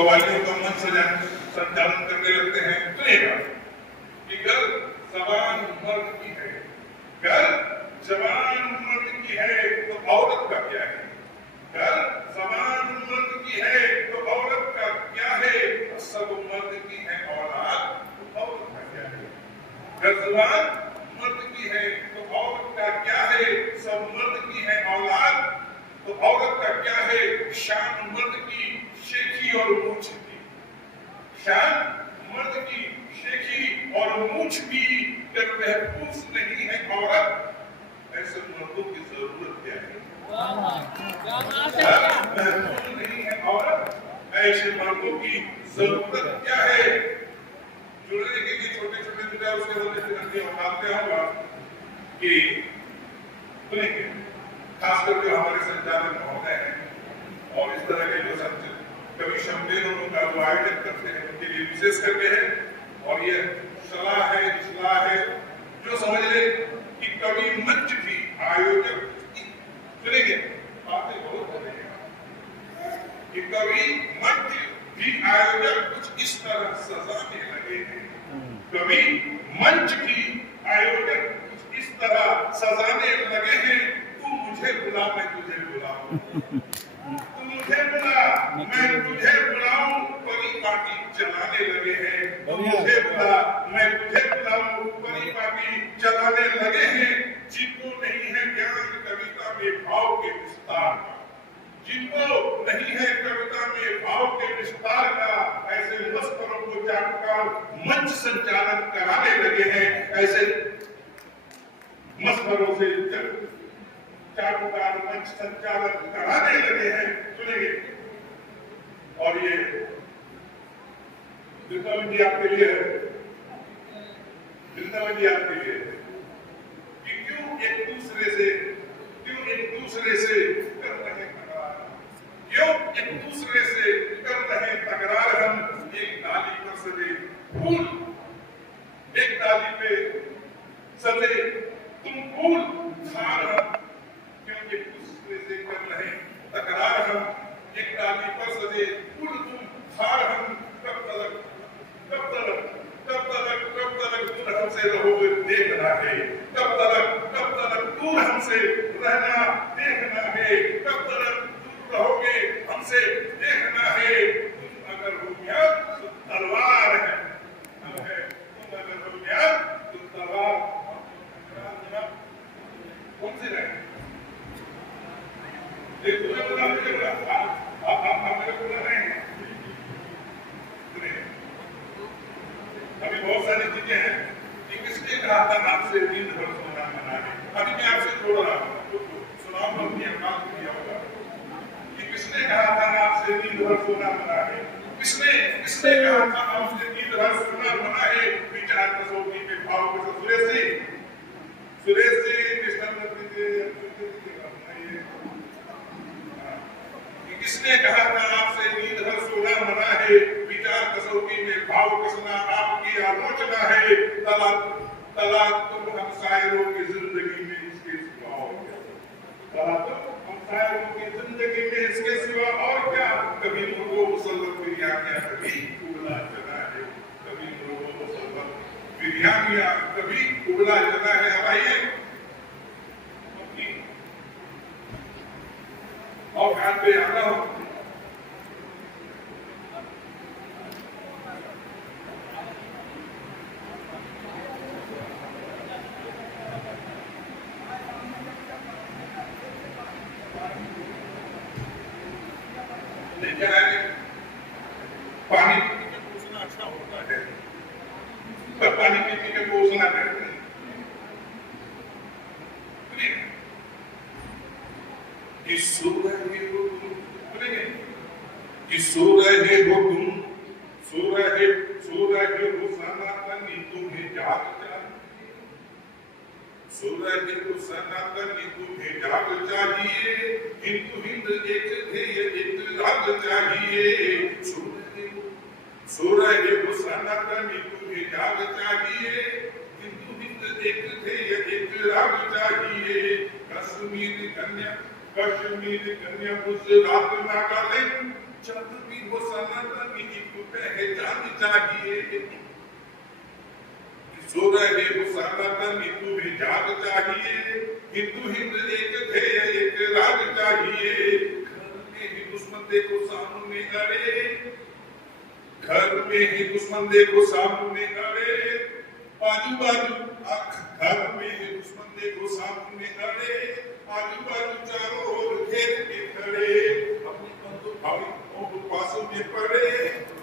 कवालियों का मन संचालन करने लगते हैं। सुनिएगा कि गर्ल जवान मर्द की है, गर्ल जवान मर्द की है तो औरत का क्या है? गर्ल जवान मर्द की है तो औरत का क्या है? सब मर्द की है औलाद तो औरत का क्या है? गर्ल जवान मर्द की है तो औरत का क्या है? सब मर्द की है औलाद तो औरत का क्या है? शान मर्द की शेखी और मूछ की, शान मर्द की शेखी और मूछ की, जब महफूज नहीं है औरत, ऐसे मर्दों की जरूरत क्या है? महफूज नहीं है औरत, ऐसे मर्दों की जरूरत क्या है? जुड़ने के लिए छोटे छोटे विचार उसके होते होगा कि सुनेंगे, खास करके हमारे संचालक महोदय हैं और इस तरह के जो कवि सम्मेलनों का जो आयोजन करते हैं उनके लिए विशेष करके है। और ये सलाह है जो समझ ले कि कवि मंच भी आयोजक, सुनेंगे बातें बहुत हो रही है कि कवि मंच भी आयोजक कुछ इस तरह सजाने लगे हैं, कवि मंच भी आयोजक कुछ इस तरह सजाने लगे हैं। तू मुझे बुला मैं तुझे बुलाऊं, तू मुझे बुला मैं तुझे बुलाऊं, परी पार्टी चलाने लगे हैं। तू मुझे बुला मैं तुझे बुलाऊं, परी पार्टी चलाने लगे हैं। जिनको नहीं है ज्ञान कविता में भाव के विस्तार का, जिनको नहीं है कविता में भाव के विस्तार का, ऐसे मस्करों को जाकर मंच संचालन कराने लगे हैं। ऐसे मस्करों से चाटुकार मंच संचालन कराने लगे हैं। सुनिए, और ये वृंदावन जी आपके लिए है, वृंदावन जी आपके लिए कि क्यों एक दूसरे से कर रहे तकरार, क्यों एक दूसरे से कर रहे तकरार। हम एक डाली पर सजे फूल, एक डाली पे सजे तुम फूल खा रहा, क्यों एक दूसरे से कर रहे तकरार। हम एक डाली पर सजे फूल तुम खा रहा, कब तलक दूर हमसे रहोगे देखना है, कब तलक दूर हमसे रहना देखना है, कब तलक दूर रहोगे हमसे देखना है। तुम अगर हो गया तो तलवार है, तुम अगर हो गया तो तलवार कौन सी रहे? अभी बहुत सारी चीजें हैं कि किसने कहा था आपसे दिन भर सोना मना है। अभी मैं आपसे जोड़ रहा हूँ, सुनाऊंगा अपनी अवकाश दिया होगा कि किसने कहा था आपसे दिन भर सोना मना है, किसने कहा था आपसे दिन भर सोना मना है। विचार कसौटी में भाव के सुरेश जी किसने कहा था आपसे नींद भर सोना मना है। विचार कसौटी में भाव कसना आपकी आलोचना है। तलाक तुम हम शायरों की जिंदगी में इसके सिवा और क्या, तलाक तुम हम शायरों की जिंदगी में इसके सिवा और क्या। कभी मुर्गो मुसल्लत बिरयानिया, कभी उबला चना है, कभी मुर्गो मुसल्लत बिरयानिया, कभी उबला चना है। हवाइए और हाथ पे आता हूं पानी पीने का पोषण अच्छा होता है, पर पानी पीने का पोषण करते हैं। सो रहे हो तुम, सो रहे हो तुम, सो रहे हो सनातनी तुम्हें जाग चाहिए, सो रहे हो सनातनी तुम्हें जाग चाहिए। हिंदू हिंद एक ध्येय एक राग चाहिए। सो रहे हो सनातनी तुम्हें जाग चाहिए। हिंदू हिंद एक ध्येय एक राग चाहिए। कश्मीर कन्या गुजरात नागालैंड जब भी वो सनातनी को पहचान चाहिए, सो रहे वो सनातनी तुम्हें जाग चाहिए, हिंदू हिंद एक थे एक राग चाहिए। घर में ही दुश्मन देखो सामने अरे, घर में ही दुश्मन देखो सामने अरे, आजू बाजू घर में ही दुश्मन देखो सामने अरे, आजू बाजू चारों ओर घेर के खड़े, अपने बंधु भाइयों को पासों में पड़े,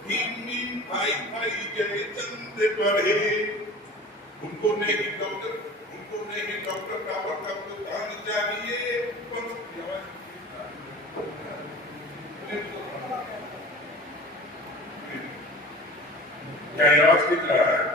भीम भाई भाई जय चंद पढ़े। उनको नहीं डॉक्टर का वरदान चाहिए, क्या आवाज दिख रहा है?